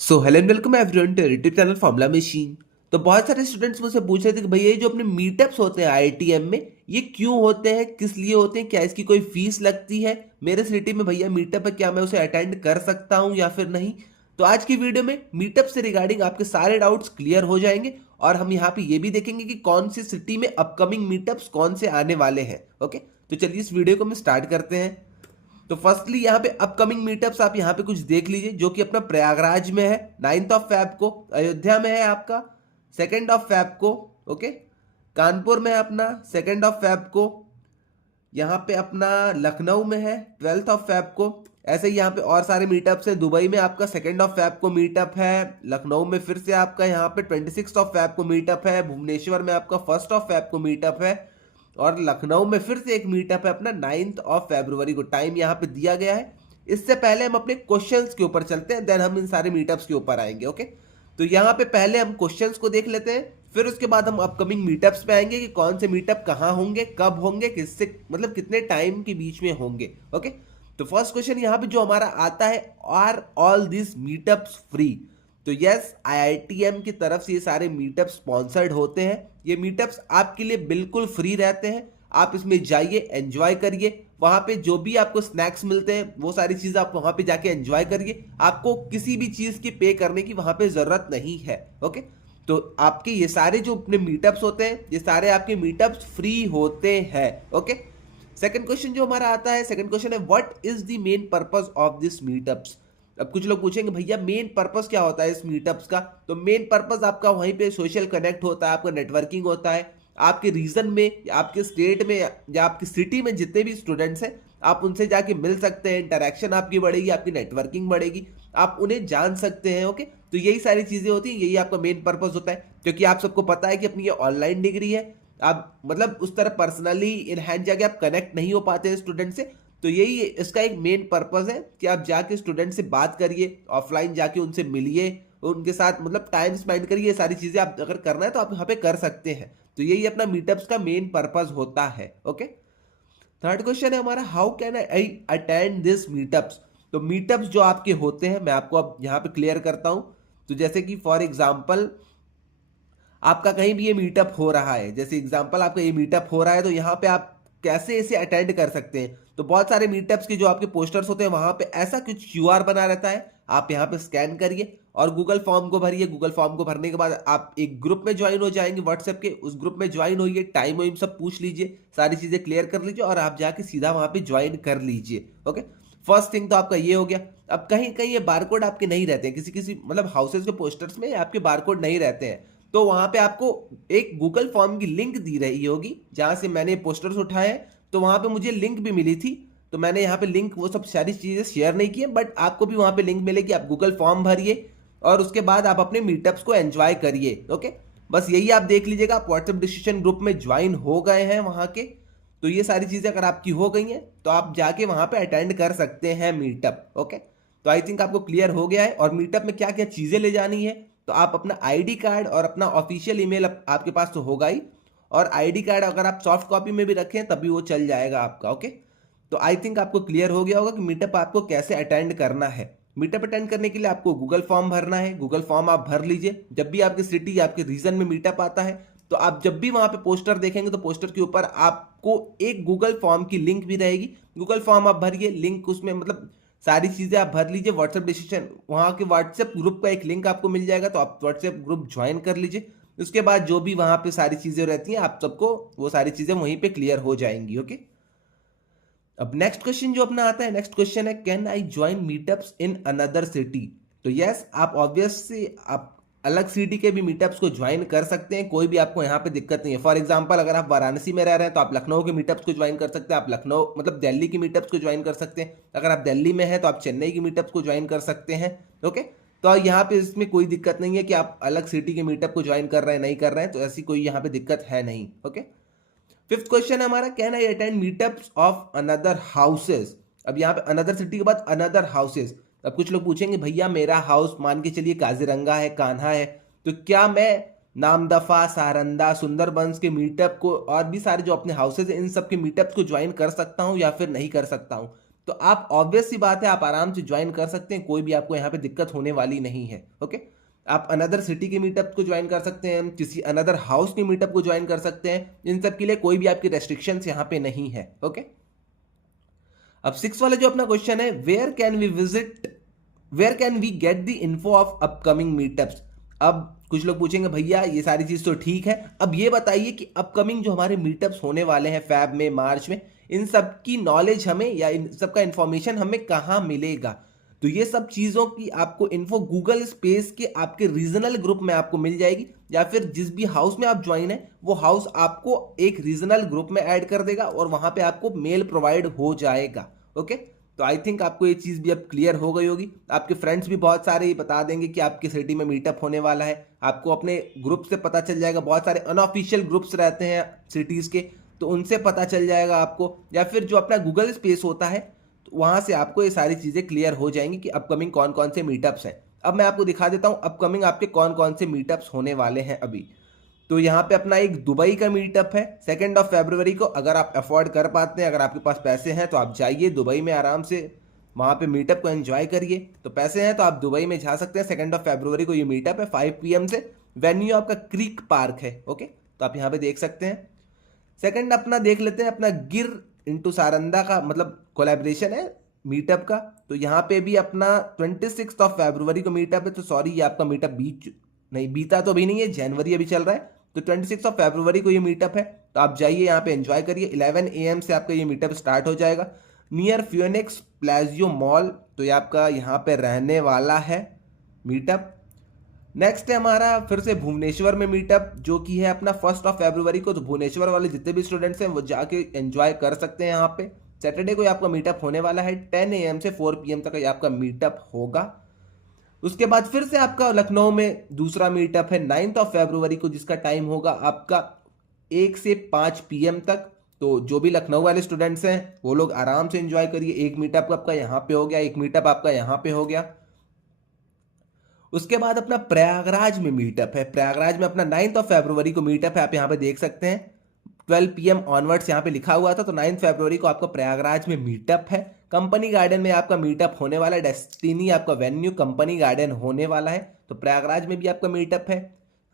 So hello and welcome everyone to YouTube channel formula machine. तो बहुत सारे students मुझसे पूछ रहे थे कि भैया ये जो अपने मीटअप्स होते हैं आईआईटीएम में, ये क्यों होते हैं, किस लिए होते हैं, क्या इसकी कोई फीस लगती है, मेरे सिटी में भैया मीटअप है, क्या मैं उसे अटेंड कर सकता हूं या फिर नहीं। तो आज की वीडियो में मीटअप से रिगार्डिंग आपके सारे डाउट्स क्लियर हो जाएंगे और हम यहाँ पे ये भी देखेंगे कि कौन सी सिटी में अपकमिंग मीटअप्स कौन से आने वाले हैं। ओके, तो चलिए इस वीडियो को हम स्टार्ट करते हैं। तो फर्स्टली यहाँ पे अपकमिंग मीटअप्स आप यहाँ पे कुछ देख लीजिए, जो कि अपना प्रयागराज में है 9 ऑफ फेब को, अयोध्या में है आपका 2 ऑफ फेब को, ओके, कानपुर में है अपना 2 ऑफ फेब को, यहाँ पे अपना लखनऊ में है 12 ऑफ फेब को। ऐसे ही यहाँ पे और सारे मीटअप्स हैं। दुबई में आपका 2 ऑफ फेब को मीटअप है, लखनऊ में फिर से आपका यहाँ पे 26 ऑफ फेब को मीटअप है, भुवनेश्वर में आपका 1 ऑफ फेब को मीटअप है और लखनऊ में फिर से एक मीटअप है अपना 9 ऑफ फरवरी को। टाइम यहाँ पे दिया गया है। इससे पहले हम अपने क्वेश्चंस के ऊपर चलते हैं, देन हम इन सारे मीटअप्स के ऊपर आएंगे। ओके, तो यहाँ पे पहले हम क्वेश्चंस को देख लेते हैं, फिर उसके बाद हम अपकमिंग मीटअप्स पे आएंगे कि कौन से मीटअप कहाँ होंगे, कब होंगे, किससे मतलब कितने टाइम के बीच में होंगे। ओके, तो फर्स्ट क्वेश्चन यहाँ पे जो हमारा आता है, are all this meetups free? तो यस, आईआईटीएम की तरफ से ये सारे मीटअप स्पॉन्सर्ड होते हैं। ये मीटअप्स आपके लिए बिल्कुल फ्री रहते हैं। आप इसमें जाइए, एंजॉय करिए, वहां पे जो भी आपको स्नैक्स मिलते हैं वो सारी चीजें आप वहां पे जाके एंजॉय करिए। आपको किसी भी चीज की पे करने की वहां पे जरूरत नहीं है। ओके, तो आपके ये सारे जो अपने मीटअप्स होते हैं, ये सारे आपके मीटअप्स फ्री होते हैं। ओके, सेकंड क्वेश्चन जो हमारा आता है, सेकंड क्वेश्चन है what is the main purpose of this meetups? अब कुछ लोग पूछेंगे भैया मेन पर्पस क्या होता है इस मीटअप्स का? तो मेन पर्पस आपका वहीं पे सोशल कनेक्ट होता है, आपका नेटवर्किंग होता है। आपके रीजन में या आपके स्टेट में या आपकी सिटी में जितने भी स्टूडेंट्स हैं, आप उनसे जाके मिल सकते हैं, इंटरेक्शन आपकी बढ़ेगी, आपकी नेटवर्किंग बढ़ेगी, आप उन्हें जान सकते हैं। ओके, तो यही सारी चीजें होती हैं, यही आपका मेन पर्पस होता है। क्योंकि आप सबको पता है कि अपनी ये ऑनलाइन डिग्री है, आप मतलब उस तरह पर्सनली इन हैंड जाके आप कनेक्ट नहीं हो पाते हैं स्टूडेंट से। तो यही इसका एक मेन पर्पस है कि आप जाके स्टूडेंट से बात करिए, ऑफलाइन जाके उनसे मिलिए, उनके साथ मतलब टाइम स्पेंड करिए। ये सारी चीजें आप अगर करना है तो आप यहाँ पे कर सकते हैं। तो यही अपना मीटअप्स का मेन पर्पस होता है। ओके, थर्ड क्वेश्चन है हमारा, how can I attend this meetups? तो मीटअप्स जो आपके होते हैं मैं आपको अब यहाँ पे क्लियर करता हूँ। तो जैसे कि फॉर एग्जाम्पल आपका कहीं भी ये मीटअप हो रहा है, जैसे एग्जांपल आपका ये मीटअप हो रहा है, तो यहाँ पे आप कैसे इसे अटेंड कर सकते हैं? तो बहुत सारे मीटअप्स के जो आपके पोस्टर्स होते हैं वहां पे ऐसा कुछ क्यूआर बना रहता है, आप यहाँ पे स्कैन करिए और गूगल फॉर्म को भरिए। गूगल फॉर्म को भरने के बाद आप एक ग्रुप में ज्वाइन हो जाएंगे व्हाट्सएप के, उस ग्रुप में ज्वाइन होइए, टाइम वाइम सब पूछ लीजिए, सारी चीजें क्लियर कर लीजिए और आप जाके सीधा वहां पे ज्वाइन कर लीजिए। ओके, फर्स्ट थिंग तो आपका ये हो गया। अब कहीं कहीं ये बारकोड आपके नहीं रहते हैं, किसी किसी मतलब हाउसेज के पोस्टर्स में आपके बारकोड नहीं रहते हैं, तो वहां पे आपको एक गूगल फॉर्म की लिंक दी रही होगी जहां से मैंने पोस्टर्स उठाए हैं। तो वहां पे मुझे लिंक भी मिली थी, तो मैंने यहाँ पे लिंक वो सब सारी चीजें शेयर नहीं की है, बट आपको भी वहां पे लिंक मिलेगी। आप गूगल फॉर्म भरिए और उसके बाद आप अपने मीटअप्स को एंजॉय करिए। ओके, बस यही आप देख लीजिएगा, आप व्हाट्सएप डिस्कशन ग्रुप में ज्वाइन हो गए हैं वहां के। तो ये सारी चीजें अगर आपकी हो गई हैं तो आप जाके वहां पे अटेंड कर सकते हैं मीटअप। ओके, तो आई थिंक आपको क्लियर हो गया है। और मीटअप में क्या क्या चीजें ले जानी है, तो आप अपना आईडी कार्ड और अपना ऑफिशियल ईमेल आपके पास तो होगा ही, और आईडी कार्ड अगर आप सॉफ्ट कॉपी में भी रखें तभी वो चल जाएगा आपका। ओके, तो आई थिंक आपको क्लियर हो गया होगा कि मीटअप आपको कैसे अटेंड करना है। मीटअप अटेंड करने के लिए आपको गूगल फॉर्म भरना है, गूगल फॉर्म आप भर लीजिए। जब भी आपकी सिटी आपके रीजन में मीटअप आता है, तो आप जब भी वहां पे पोस्टर देखेंगे तो पोस्टर के ऊपर आपको एक गूगल फॉर्म की लिंक भी रहेगी। गूगल फॉर्म आप भरिए, लिंक उसमें मतलब सारी चीजें आप भर लीजिए। व्हाट्सएप डिस्कशन वहां के व्हाट्सएप ग्रुप का एक लिंक आपको मिल जाएगा, तो आप व्हाट्सएप ग्रुप ज्वाइन कर लीजिए। उसके बाद जो भी वहां पे सारी चीजें रहती हैं आप सबको वो सारी चीजें वहीं पे क्लियर हो जाएंगी। ओके, अब नेक्स्ट क्वेश्चन जो अपना आता है, नेक्स्ट क्वेश्चन है can I join meetups in another city? तो यस, आप ऑब्वियसली आप अलग सिटी के भी मीटअप्स को ज्वाइन कर सकते हैं, कोई भी आपको यहाँ पे दिक्कत नहीं है। फॉर एग्जांपल अगर आप वाराणसी में रह रहे हैं तो आप लखनऊ के मीटअप्स को ज्वाइन कर सकते हैं, आप लखनऊ मतलब दिल्ली की मीटअप्स को ज्वाइन कर सकते हैं। अगर आप दिल्ली में हैं तो आप चेन्नई की मीटअप्स को ज्वाइन कर सकते हैं। ओके, तो यहाँ पे इसमें कोई दिक्कत नहीं है कि आप अलग सिटी के मीटअप को ज्वाइन कर रहे हैं नहीं कर रहे हैं, तो ऐसी कोई यहाँ पे दिक्कत है नहीं। ओके, फिफ्थ क्वेश्चन है हमारा, can I attend meetups of another houses? अब यहाँ पे अनदर सिटी के बाद अनदर हाउसेज। अब कुछ लोग पूछेंगे भैया मेरा हाउस मान के चलिए काजीरंगा है, कान्हा है, तो क्या मैं नामदफा, सारंदा, सुंदरबंस के मीटअप को और भी सारे जो अपने हाउसेज हैं इन सब के मीटअप्स को ज्वाइन कर सकता हूँ या फिर नहीं कर सकता हूँ? तो आप ऑब्वियस सी बात है आप आराम से ज्वाइन कर सकते हैं, कोई भी आपको यहाँ पे दिक्कत होने वाली नहीं है। ओके, आप अनदर सिटी के मीटअप को ज्वाइन कर सकते हैं, किसी अनदर हाउस के मीटअप को ज्वाइन कर सकते हैं, इन सब के लिए कोई भी आपकी रेस्ट्रिक्शंस यहाँ पे नहीं है। ओके, अब 6 वाला जो अपना क्वेश्चन है, where can we get the info of upcoming meetups. अब कुछ लोग पूछेंगे भैया ये सारी चीज तो ठीक है, अब ये बताइए कि अपकमिंग जो हमारे मीटअप्स होने वाले हैं फैब में, मार्च में, इन सब की नॉलेज हमें या इन सब का इंफॉर्मेशन हमें कहाँ मिलेगा। तो ये सब चीजों की आपको इन्फो गूगल स्पेस के आपके रीजनल ग्रुप में आपको मिल जाएगी, या फिर जिस भी हाउस में आप ज्वाइन है वो हाउस आपको एक रीजनल ग्रुप में ऐड कर देगा और वहां पे आपको मेल प्रोवाइड हो जाएगा। ओके, तो आई थिंक आपको ये चीज भी अब क्लियर हो गई होगी। आपके फ्रेंड्स भी बहुत सारे ये बता देंगे कि आपकी सिटी में मीटअप होने वाला है, आपको अपने ग्रुप से पता चल जाएगा। बहुत सारे अनऑफिशियल ग्रुप्स रहते हैं सिटीज के, तो उनसे पता चल जाएगा आपको, या फिर जो अपना गूगल स्पेस होता है तो वहां से आपको ये सारी चीजें क्लियर हो जाएंगी कि अपकमिंग कौन कौन से मीटअप्स हैं। अब मैं आपको दिखा देता हूं अपकमिंग आपके कौन कौन से मीटअप्स होने वाले हैं अभी। तो यहाँ पे अपना एक दुबई का मीटअप है 2 फरवरी को। अगर आप अफोर्ड कर पाते हैं, अगर आपके पास पैसे हैं तो आप जाइए दुबई में आराम से, वहाँ पे मीटअप को एंजॉय करिए। तो पैसे हैं तो आप दुबई में जा सकते हैं। 2 फरवरी को ये मीटअप है 5 PM से। वेन्यू आपका क्रीक पार्क है। ओके, तो आप यहाँ पे देख सकते हैं। सेकंड अपना देख लेते हैं अपना गिर इंटू सारंदा का मतलब कोलैबोरेशन है मीटअप का। तो यहाँ पे भी अपना 26 फरवरी को मीटअप है। तो सॉरी ये आपका मीटअप बीता तो अभी नहीं है, जनवरी अभी चल रहा है। तो 26 फरवरी को ये मीटअप है, तो आप जाइए यहाँ पे एंजॉय करिए। 11 AM से आपका ये मीटअप स्टार्ट हो जाएगा नियर फियोनिक्स प्लाजियो मॉल। तो ये आपका यहाँ पे रहने वाला है मीटअप। नेक्स्ट है हमारा फिर से भुवनेश्वर में मीटअप, जो कि है अपना 1 फरवरी को। तो भुवनेश्वर वाले जितने भी स्टूडेंट्स हैं वो जाके एंजॉय कर सकते हैं। यहाँ पे सैटरडे को ये आपका मीटअप होने वाला है 10 AM से 4 PM तक ये आपका मीटअप होगा। उसके बाद फिर से आपका लखनऊ में दूसरा मीटअप है 9 फरवरी को, जिसका टाइम होगा आपका 1 से 5 PM तक। तो जो भी लखनऊ वाले स्टूडेंट्स हैं वो लोग आराम से एंजॉय करिए। एक मीटअप आपका यहाँ पे हो गया, एक मीटअप आपका यहाँ पे हो गया। उसके बाद अपना प्रयागराज में मीटअप है। प्रयागराज में अपना 9 फरवरी को मीटअप है, आप यहाँ पे देख सकते हैं 12 PM ऑनवर्ड्स यहाँ पे लिखा हुआ था। तो 9 फरवरी को आपका प्रयागराज में मीटअप है। कंपनी गार्डन में आपका मीटअप होने वाला है। डेस्टिनी आपका वेन्यू कंपनी गार्डन होने वाला है। तो प्रयागराज में भी आपका मीटअप है।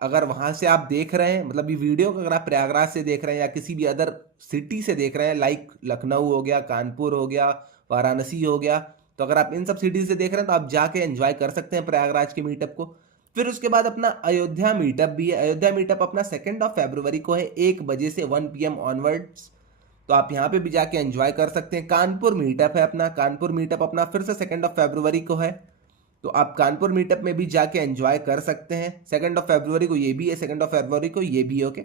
अगर वहां से आप देख रहे हैं, मतलब ये वीडियो अगर आप प्रयागराज से देख रहे हैं या किसी भी अदर सिटी से देख रहे हैं, लाइक लखनऊ हो गया, कानपुर हो गया, वाराणसी हो गया, तो अगर आप इन सब सिटीज से देख रहे हैं तो आप जाके एंजॉय कर सकते हैं प्रयागराज के मीटअप को। फिर उसके बाद अपना अयोध्या मीटअप भी है। अयोध्या मीटअप अपना 2 फरवरी को है 1 बजे से 1 PM ऑनवर्ड्स। तो आप यहाँ पे भी जाके एंजॉय कर सकते हैं। कानपुर मीटअप है अपना, कानपुर मीटअप अपना फिर से 2 फरवरी को है। तो आप कानपुर मीटअप में भी जाके एंजॉय कर सकते हैं। 2 फरवरी को ये भी है, 2 फरवरी को ये भी। ओके,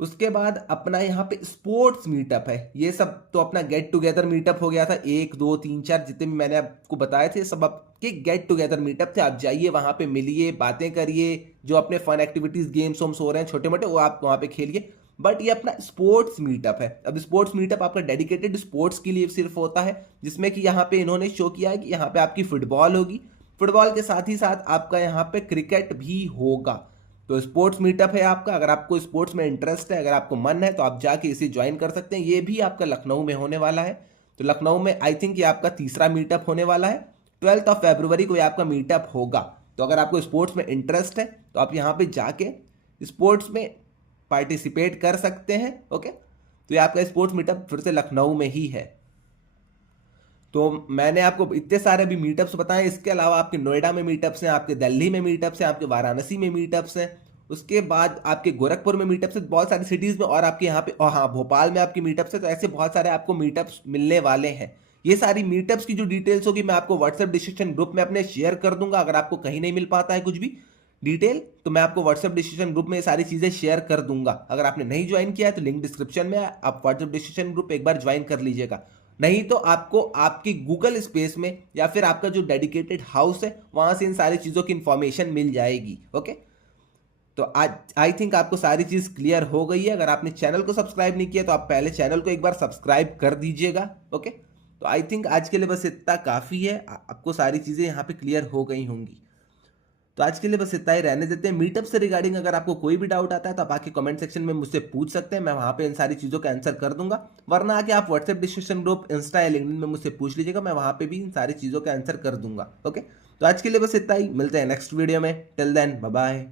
उसके बाद अपना यहाँ पे स्पोर्ट्स मीटअप है। ये सब तो अपना गेट टुगेदर मीटअप हो गया था, 1 2 3 4 जितने भी मैंने आपको बताए थे सब आपके गेट टुगेदर मीटअप थे। आप जाइए वहां पे मिलिए, बातें करिए, जो अपने फन एक्टिविटीज गेम्स होम्स हो रहे हैं छोटे मोटे वो आप वहां पे खेलिए। बट ये अपना स्पोर्ट्स मीटअप है। अब स्पोर्ट्स मीटअप आपका डेडिकेटेड स्पोर्ट्स के लिए सिर्फ होता है, जिसमें कि यहाँ पे इन्होंने शो किया है कि यहाँ पे आपकी फुटबॉल होगी, फुटबॉल के साथ ही साथ आपका यहाँ पे क्रिकेट भी होगा। तो स्पोर्ट्स मीटअप है आपका। अगर आपको स्पोर्ट्स में इंटरेस्ट है, अगर आपको मन है, तो आप जाके इसे ज्वाइन कर सकते हैं। ये भी आपका लखनऊ में होने वाला है। तो लखनऊ में आई थिंक ये आपका तीसरा मीटअप होने वाला है। 12 फरवरी को ये आपका मीटअप होगा। तो अगर आपको स्पोर्ट्स में इंटरेस्ट है तो आप यहाँ पे जाके स्पोर्ट्स में पार्टिसिपेट कर सकते हैं। ओके, तो ये आपका स्पोर्ट्स मीटअप फिर से लखनऊ में ही है। तो मैंने आपको इतने सारे भी मीटअप्स बताए। इसके अलावा आपके नोएडा में मीटअप्स हैं, आपके दिल्ली में मीटअप्स हैं, आपके वाराणसी में मीटअप्स हैं, उसके बाद आपके गोरखपुर में मीटअप्स हैं, बहुत सारी सिटीज में, और आपके यहाँ पे हाँ भोपाल में आपकी मीटअप्स है। तो ऐसे बहुत सारे आपको मीटअप्स मिलने वाले हैं। ये सारी मीटअप्स की जो डिटेल्स होगी मैं आपको व्हाट्सएप डिस्क्रिप्शन ग्रुप में अपने शेयर कर दूंगा। अगर आपको कहीं नहीं मिल पाता है कुछ भी डिटेल, तो मैं आपको व्हाट्सएप डिस्क्रिप्शन ग्रुप में ये सारी चीजें शेयर कर दूंगा। अगर आपने नहीं ज्वाइन किया है तो लिंक डिस्क्रिप्शन में, आप व्हाट्सएप डिस्क्रिप्शन ग्रुप एक बार ज्वाइन कर लीजिएगा। नहीं तो आपको आपकी गूगल स्पेस में या फिर आपका जो डेडिकेटेड हाउस है वहां से इन सारी चीजों की इंफॉर्मेशन मिल जाएगी। ओके, तो आज आई थिंक आपको सारी चीज क्लियर हो गई है। अगर आपने चैनल को सब्सक्राइब नहीं किया तो आप पहले चैनल को एक बार सब्सक्राइब कर दीजिएगा। ओके, तो आई थिंक आज के लिए बस इतना काफी है। आपको सारी चीजें यहाँ पे क्लियर हो गई होंगी। तो आज के लिए बस इतना ही रहने देते हैं। मीटअप से रिगार्डिंग अगर आपको कोई भी डाउट आता है तो आप आके कमेंट सेक्शन में मुझसे पूछ सकते हैं, मैं वहां पे इन सारी चीजों का आंसर कर दूंगा। वरना आके आप व्हाट्सएप डिस्कशन ग्रुप, इंस्टा या लिंक्डइन में मुझसे पूछ लीजिएगा, मैं वहां पे भी इन सारी चीजों का आंसर कर दूंगा। ओके, तो आज के लिए बस इतना ही, मिलते हैं नेक्स्ट वीडियो में। Till then bye bye.